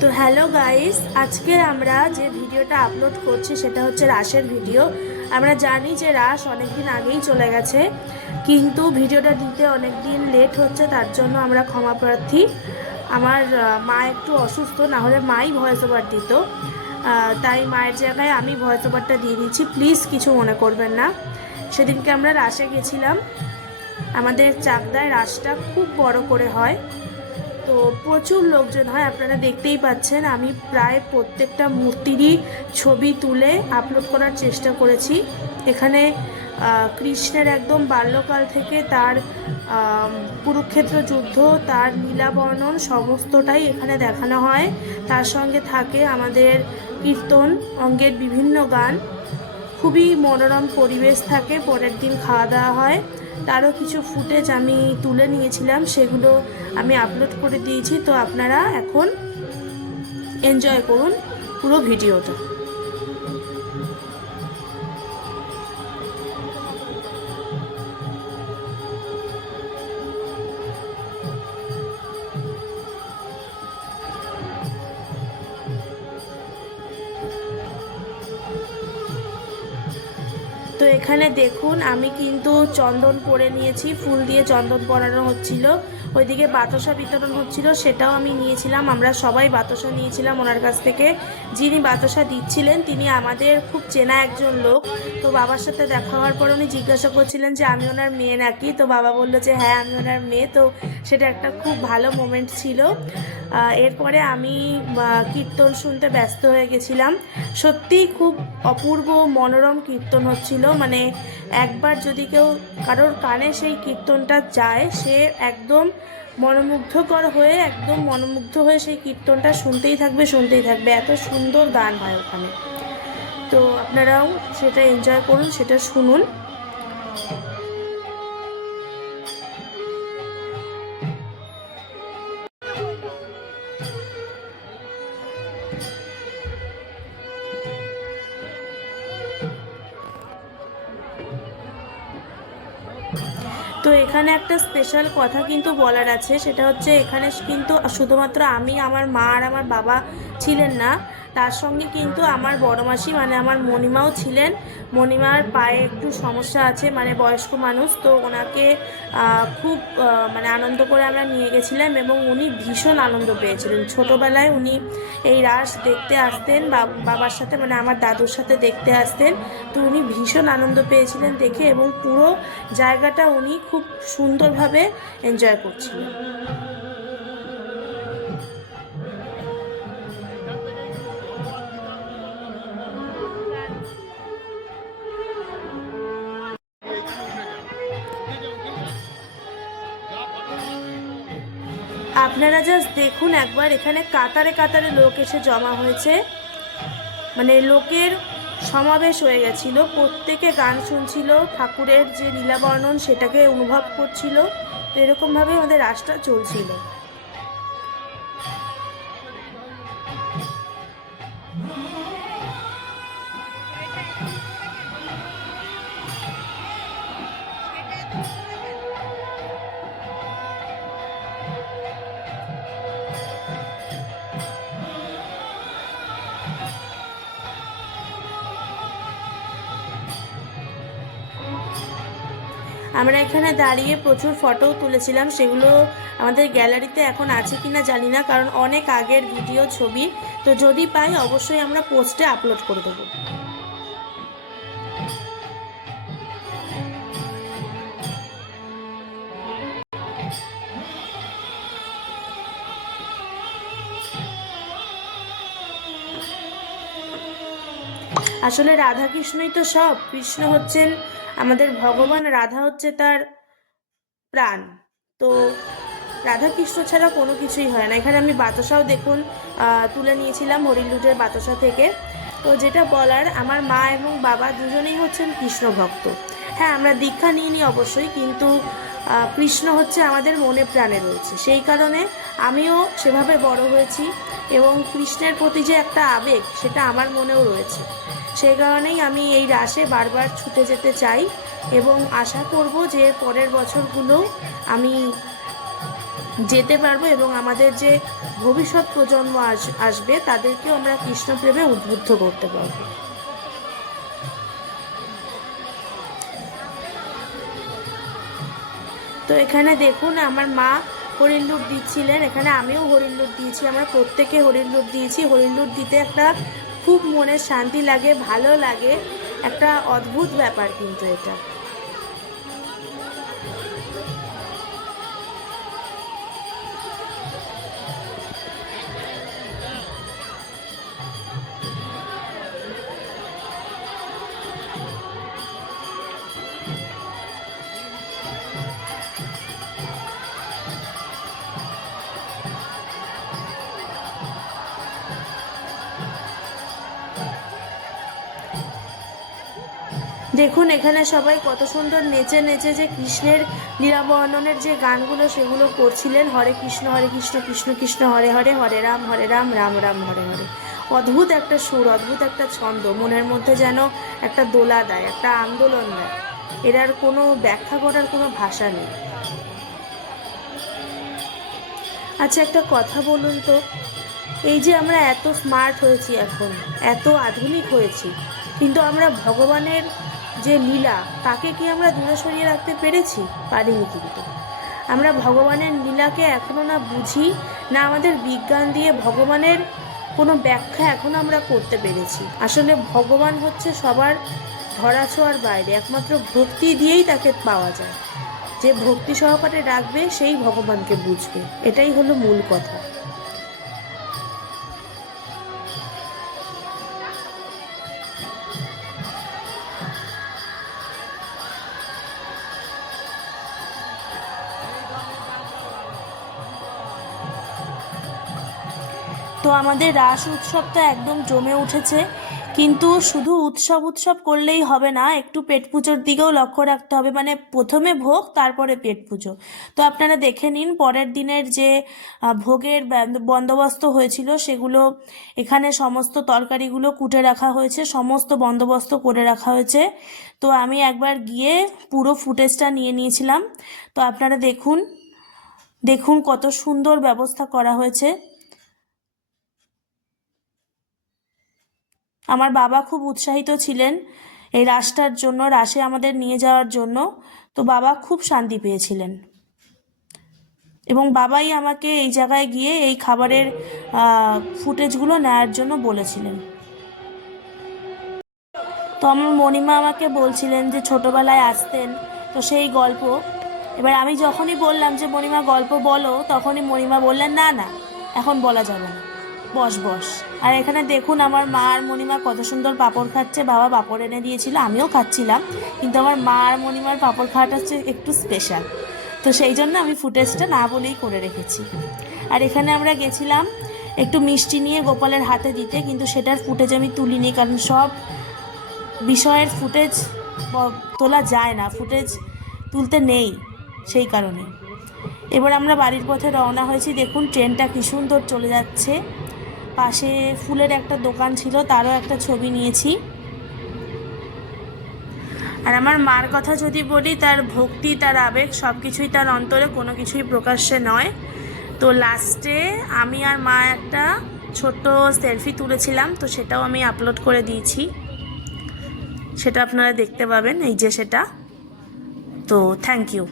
তো hello guys, আজকে আমরা যে ভিডিওটা আপলোড করছি সেটা হচ্ছে রাসের ভিডিও। আমরা জানি যে রাস অনেক দিন আগেই চলে গেছে, কিন্তু ভিডিওটা দিতে অনেক দিন লেট হচ্ছে, তার জন্য আমরা ক্ষমা প্রার্থী। আমার মা একটু অসুস্থ, না হলে মাই ভয়েস ওভার দিত। তাই মায়ের জায়গায় আমি ভয়েস ওভারটা দিয়ে দিচ্ছি প্লিজ কিছু মনে করবেন না। সেদিনকে আমরা রাসে গেছিলাম। আমাদের চাকদায় রাসটা খুব বড় করে হয়। তো প্রচুর লোকজন হয়, আপনারা দেখতেই পাচ্ছেন। আমি প্রায় প্রত্যেকটা মূর্তিরই ছবি তুলে আপলোড করার চেষ্টা করেছি। এখানে কৃষ্ণের একদম বাল্যকাল থেকে তার কুরুক্ষেত্র যুদ্ধ, তার নীলাবর্ণন সমস্তটাই এখানে দেখানো হয়। তার সঙ্গে থাকে আমাদের কীর্তন, অঙ্গের বিভিন্ন গান। খুবই মনোরম পরিবেশ থাকে, পরের দিন খাওয়া দাওয়া হয়। তারও কিছু ফুটেজ আমি তুলে নিয়েছিলাম, সেগুলো আমি আপলোড করে দিয়েছি। তো আপনারা এখন এনজয় করুন পুরো ভিডিওটা এখানে দেখুন, আমি কিন্তু চন্দন পরে নিয়েছি, ফুল দিয়ে চন্দন পরানো হচ্ছিল। ওইদিকে বাতাসা বিতরণ হচ্ছিল, সেটাও আমি নিয়েছিলাম। আমরা সবাই বাতাসা নিয়েছিলাম ওনার কাছ থেকে। যিনি বাতাসা দিচ্ছিলেন, তিনি আমাদের খুব চেনা একজন লোক। তো বাবার সাথে দেখা হওয়ার পর উনি জিজ্ঞাসা করছিলেন যে, আমি ওনার মেয়ে নাকি? তো বাবা বলল যে হ্যাঁ আমি ওনার মেয়ে। তো সেটা একটা খুব ভালো মোমেন্ট ছিল। এরপরে আমি কীর্তন শুনতে ব্যস্ত হয়ে গেছিলাম। সত্যিই খুব অপূর্ব, মনোরম কীর্তন হচ্ছিল। মানে একবার যদি কেউ কারোর কানে সেই কীর্তনটা যায়, সে একদম মনোমুগ্ধকর হয়ে, একদম মনোমুগ্ধ হয়ে সেই কীর্তনটা শুনতেই থাকবে শুনতেই থাকবে। এত সুন্দর গান হয় ওখানে। তো আপনারাও সেটা এনজয় করুন, সেটা শুনুন। তো এখানে একটা স্পেশাল কথা কিন্তু বলার আছে, সেটা হচ্ছে এখানে কিন্তু শুধুমাত্র আমি, আমার মা আর আমার বাবা ছিলেন না। তার সঙ্গে কিন্তু আমার বড় মাসি মানে আমার মণিমাও ছিলেন। মণিমার পায়ে একটু সমস্যা আছে মানে বয়স্ক মানুষ, তো ওনাকে খুব মানে আনন্দ করে আমরা নিয়ে গেছিলাম এবং উনি ভীষণ আনন্দ পেয়েছিলেন। ছোটোবেলায় উনি এই রাস দেখতে আসতেন বাবার সাথে মানে আমার দাদুর সাথে দেখতে আসতেন। তো উনি ভীষণ আনন্দ পেয়েছিলেন দেখে এবং পুরো জায়গাটা উনি খুব সুন্দরভাবে এনজয় করছিলেন। আপনারা জাস্ট দেখুন একবার, এখানে কাতারে কাতারে লোক এসে জমা হয়েছে। মানে লোকের সমাবেশ হয়ে গেছিল, প্রত্যেকে গান শুনছিল, ঠাকুরের যে লীলাবর্ণন সেটাকে অনুভব করছিল, তো এরকমভাবে আমাদের রাসটা চলছিল। আমরা এখানে দাঁড়িয়ে প্রচুর ফটোও তুলেছিলাম। সেগুলো আমাদের গ্যালারিতে এখন আছে কিনা জানি না, কারণ অনেক আগের ভিডিও ছবি। তো যদি পাই, অবশ্যই আমরা পোস্টে আপলোড করে দেবো। আসলে রাধাকৃষ্ণই তো সব। কৃষ্ণ হচ্ছেন আমাদের ভগবান রাধা হচ্ছে তার প্রাণ। তো রাধা কৃষ্ণ ছাড়া কোনো কিছুই হয় না। এখানে আমি বাতাসাও দেখুন তুলে নিয়েছিলাম হরিলুটের বাতাসা থেকে। তো যেটা বলার, আমার মা এবং বাবা দুজনেই হচ্ছেন কৃষ্ণ ভক্ত। হ্যাঁ আমরা দীক্ষা নিইনি অবশ্যই, কিন্তু কৃষ্ণ হচ্ছে আমাদের মনে প্রাণে রয়েছে। সেই কারণে আমিও সেভাবে বড় হয়েছি। এবং কৃষ্ণের প্রতি যে একটা আবেগ, সেটা আমার মনেও রয়েছে। সেই কারণেই আমি এই রাসে বারবার ছুটে যেতে চাই এবং আশা করব যে পরের বছরগুলো আমি যেতে পারব এবং আমাদের যে ভবিষ্যৎ প্রজন্ম আস- আসবে, তাদেরকেও আমরা কৃষ্ণপ্রেমে উদ্বুদ্ধ করতে পারব। তো এখানে দেখুন, আমার মা হরিণ লুট দিচ্ছিলেন। এখানে আমিও হরিণ লুট দিয়েছি, আমরা প্রত্যেকে হরিণ লুট দিয়েছি। হরিণ লুট দিতে একটা খুব মনে শান্তি লাগে, ভালো লাগে। একটা অদ্ভুত ব্যাপার কিন্তু এটা। দেখুন, এখানে সবাই কত সুন্দর নেচে নেচে যে কৃষ্ণের লীলাবর্ণনের যে গানগুলো সেগুলো করছিলেন। হরে কৃষ্ণ হরে কৃষ্ণ কৃষ্ণ কৃষ্ণ, হরে হরে হরে রাম হরে রাম রাম রাম, হরে হরে। অদ্ভুত একটা সুর, অদ্ভুত একটা ছন্দ, মনের মধ্যে যেন একটা দোলা দেয়, একটা আন্দোলন দেয়। এটার কোনো ব্যাখ্যা করার কোনো ভাষা নেই। আচ্ছা একটা কথা বলুন তো। এই যে আমরা এত স্মার্ট হয়েছি এখন, এত আধুনিক হয়েছি, কিন্তু আমরা ভগবানের যে লীলা, তাকে কি আমরা দূরে সরিয়ে রাখতে পেরেছি? পারিনি কিন্তু। আমরা ভগবানের লীলাকে এখনও না বুঝি, না আমাদের বিজ্ঞান দিয়ে ভগবানের কোনো ব্যাখ্যা এখনও আমরা করতে পেরেছি। আসলে ভগবান হচ্ছে সবার ধরাছোঁয়ার বাইরে, একমাত্র ভক্তি দিয়েই তাকে পাওয়া যায়। যে ভক্তি সহকারে ডাকবে, সেই ভগবানকে বুঝবে। এটাই হলো মূল কথা। আমাদের রাস উৎসবটা একদম জমে উঠেছে। কিন্তু শুধু উৎসব উৎসব করলেই হবে না, একটু পেট পুজোর দিকেও লক্ষ্য রাখতে হবে। মানে প্রথমে ভোগ, তারপরে পেট পুজো। তো আপনারা দেখে নিন, পরের দিনের যে ভোগের বন্দোবস্ত হয়েছিল, সেগুলো এখানে সমস্ত তরকারিগুলো কুটে রাখা হয়েছে, সমস্ত বন্দোবস্ত করে রাখা হয়েছে। তো আমি একবার গিয়ে পুরো ফুটেজটা নিয়ে নিয়েছিলাম। তো আপনারা দেখুন দেখুন কত সুন্দর ব্যবস্থা করা হয়েছে। আমার বাবা খুব উৎসাহিত ছিলেন এই রাসটার জন্য, রাসে আমাদের নিয়ে যাওয়ার জন্য। তো বাবা খুব শান্তি পেয়েছিলেন। এবং বাবাই আমাকে এই জায়গায় গিয়ে এই খাবারের ফুটেজগুলো নেওয়ার জন্য বলেছিলেন। তো আমার মণিমা আমাকে বলছিলেন যে ছোটবেলায় আসতেন। তো সেই গল্প, এবার আমি যখনই বললাম যে মণিমা গল্প বলো, তখনই মণিমা বললেন, না না, এখন বলা যাবে না। বস বস। আর এখানে দেখুন আমার মা আর মণিমা কত সুন্দর পাঁপড় খাচ্ছে। বাবা পাঁপড় এনে দিয়েছিল, আমিও খাচ্ছিলাম। কিন্তু আমার মা আর মণিমার পাঁপড় খাওয়াটা হচ্ছে একটু স্পেশাল তো সেই জন্য আমি ফুটেজটা না বলেই করে রেখেছি। আর এখানে আমরা গেছিলাম একটু মিষ্টি নিয়ে গোপালের হাতে দিতে, কিন্তু সেটার ফুটেজ আমি তুলিনি, কারণ সব বিষয়ের ফুটেজ তোলা যায় না, ফুটেজ তুলতে নেই সেই কারণে। এবার আমরা বাড়ির পথে রওনা হয়েছি। দেখুন, ট্রেনটা কি সুন্দর চলে যাচ্ছে। পাশে ফুলের একটা দোকান ছিল, তারও একটা ছবি নিয়েছি। আর আমার মার কথা যদি বলি, তার ভক্তি, তার আবেগ সব কিছুই তার অন্তরে, কোনো কিছুই প্রকাশ্যে নয়। তো লাস্টে আমি আর মা একটা ছোট্ট সেলফি তুলেছিলাম, তো সেটাও আমি আপলোড করে দিয়েছি। সেটা আপনারা দেখতে পাবেন, এই যে সেটা। তো থ্যাংক ইউ